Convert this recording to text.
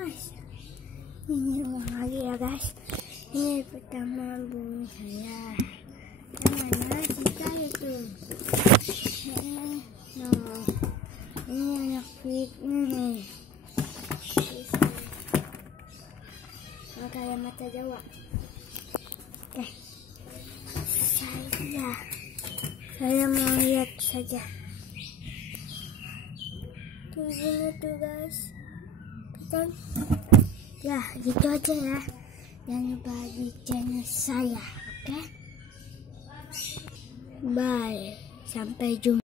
guys. Ini ulang lagi ya guys. Ini pertama bumi saya. Yang mana kita itu? Ini anak fitnya nih. Kayak mata Jawa. Oke. Saya mau lihat saja. Tunggu tuh guys. Kita ya gitu aja ya. Jangan lupa di channel saya, oke? Bye. Sampai jumpa.